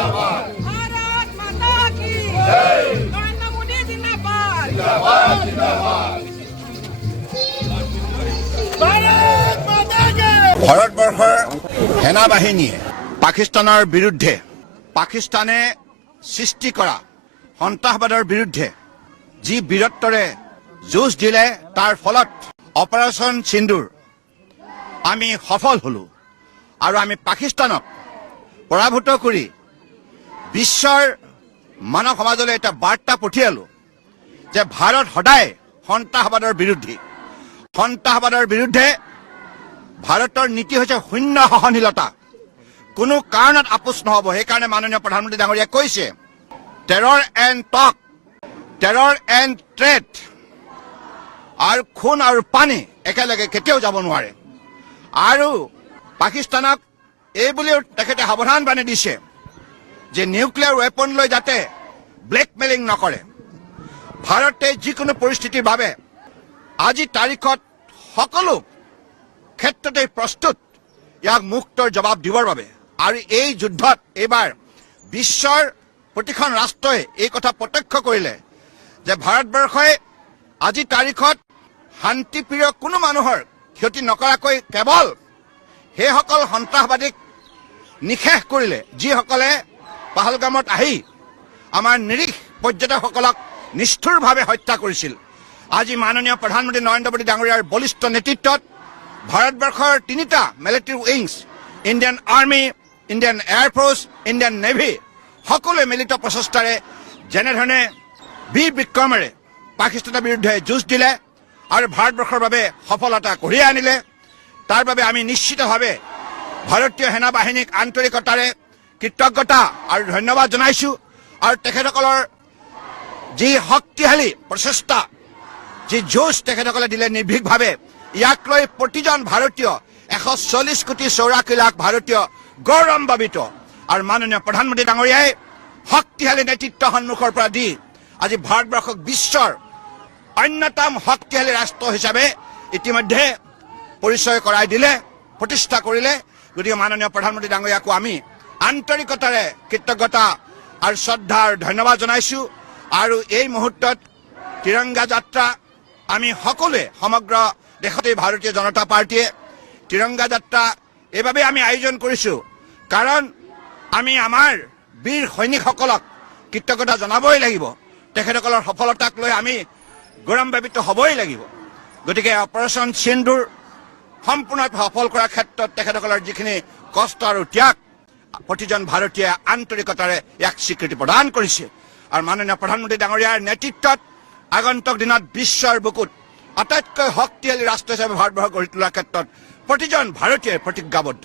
भारत माता की जय। नरेंद्र मोदी जिंदाबाद। जिंदाबाद जिंदाबाद। भारत माता की। ভাৰতবৰ্ষৰ সেনা বাহিনীয়ে পাকিস্তানৰ বিৰুদ্ধে পাকিস্তানে সৃষ্টি কৰা সন্ত্ৰাসবাদৰ বিৰুদ্ধে যি বীৰত্বৰে যুঁজ দিলে তাৰ ফলত অপাৰেশ্যন সিন্দুৰ আমি সফল হলো আৰু আমি পাকিস্তানক পৰাভূত কৰি বিশ্বৰ মানৱ সমাজলৈ এটা বাৰ্তা পঠিয়ালো যে ভাৰত সদায় সন্ত্ৰাসবাদৰ বিৰুদ্ধে সন্ত্ৰাসবাদৰ বিৰুদ্ধে ভাৰতৰ নীতি হৈছে শূন্য সহনশীলতা কোনো কাৰণত আপোচ নহব সেইকাৰণে মাননীয় প্ৰধানমন্ত্ৰী ডাঙৰীয়াই কৈছে terror and talk terror and trade আৰু খুন আৰু পানী একেলগে কেতিয়াও যাব নোৱাৰে আৰু পাকিস্তানক এই বুলিও তেখেতে সাৱধান বাণী দিছে যে নিউক্লিয়াৰ ৱেপন লৈ যাতে ব্লেকমেইলিং নকৰে ভাৰতে যিকোনো পৰিস্থিতিৰ বাবে আজি তাৰিখত সকলো ক্ষেত্ৰতে প্ৰস্তুত ইয়াক মুক্তৰ জবাব দিবৰ বাবে আৰু এই যুদ্ধত এইবাৰ বিশ্বৰ প্ৰতিখন ৰাষ্ট্ৰই এই কথা প্ৰত্যক্ষ কৰিলে যে ভাৰতবৰ্ষই আজি তাৰিখত শান্তিপ্ৰিয় কোনো মানুহৰ ক্ষতি নকৰাকৈ কেৱল সেইসকল সন্ত্ৰাসবাদীক নিশেষ কৰিলে যিসকলে পাহলগামত আহি আমাৰ নিৰীহ পৰ্যটকসকলক নিষ্ঠুৰভাৱে হত্যা কৰিছিল আজি মাননীয় প্ৰধানমন্ত্ৰী নৰেন্দ্ৰ মোদী ডাঙৰীয়াৰ বলিষ্ঠ নেতৃত্বত ভাৰতবৰ্ষৰ তিনিটা military wings Indian army Indian air force Indian navy সকলোৱে মিলিত প্ৰচেষ্টাৰে যেনেধৰণে বীৰ বিক্ৰমেৰে পাকিস্তানৰ বিৰুদ্ধে যুঁজ দিলে আৰু ভাৰতবৰ্ষৰ বাবে সফলতা কঢ়িয়াই আনিলে তাৰ বাবে আমি নিশ্চিতভাৱে ভাৰতীয় সেনা বাহিনীক আন্তৰিকতাৰে কৃতজ্ঞতা আৰু ধন্যবাদ জনাইছো আৰু তেখেতসকলৰ যি শক্তিশালী প্ৰচেষ্টা যি যুঁজ তেখেতসকলে দিলে নিৰ্ভীকভাৱে ইয়াক লৈ প্ৰতিজন ভাৰতীয় 140 কোটি 84 লাখ ভাৰতীয় গৌৰৱান্বিত আৰু মাননীয় প্ৰধানমন্ত্ৰী ডাঙৰীয়াই শক্তিশালী নেতৃত্ব সন্মুখৰ পৰা দি আজি ভাৰতবৰ্ষক বিশ্বৰ অন্যতম শক্তিশালী ৰাষ্ট্ৰ হিচাপে ইতিমধ্যে পৰিচয় কৰাই দিলে প্ৰতিষ্ঠা কৰিলে গতিকে মাননীয় প্ৰধানমন্ত্ৰী ডাঙৰীয়াকো আমি আন্তৰিকতাৰে কৃতজ্ঞতা আৰু শ্ৰদ্ধা আৰু ধন্যবাদ জনাইছো আৰু এই মুহূৰ্তত তিৰংগা যাত্ৰা আমি সকলোৱে সমগ্ৰ দেশতে ভাৰতীয় জনতা পাৰ্টীয়ে তিৰংগা যাত্ৰা এইভাবে আমি আয়োজন কৰিছো কাৰণ আমি আমাৰ বীৰ সৈনিকসকলক কৃতজ্ঞতা জনাবই লাগিব তেখেতসকলৰ সফলতাক লৈ আমি গৌৰৱান্বিত হ'বই লাগিব গতিকে অপাৰেশ্যন সিন্দুৰ সম্পূৰ্ণৰূপে সফল কৰাৰ ক্ষেত্ৰত তেখেতসকলৰ যিখিনি কষ্ট আৰু ত্যাগ প্ৰতিজন ভাৰতীয় আন্তৰিকতাৰে ইয়াক স্বীকৃতি প্ৰদান কৰিছে আৰু মাননীয় প্ৰধানমন্ত্ৰী ডাঙৰীয়াৰ নেতৃত্বত আগন্তুক দিনত বিশ্বৰ বুকুত আটাইতকৈ শক্তিশালী ৰাষ্ট্ৰ হিচাপে ভাৰতবৰ্ষ গঢ়ি তোলাৰ ক্ষেত্ৰত প্ৰতিজন ভাৰতীয় প্ৰতিজ্ঞাবদ্ধ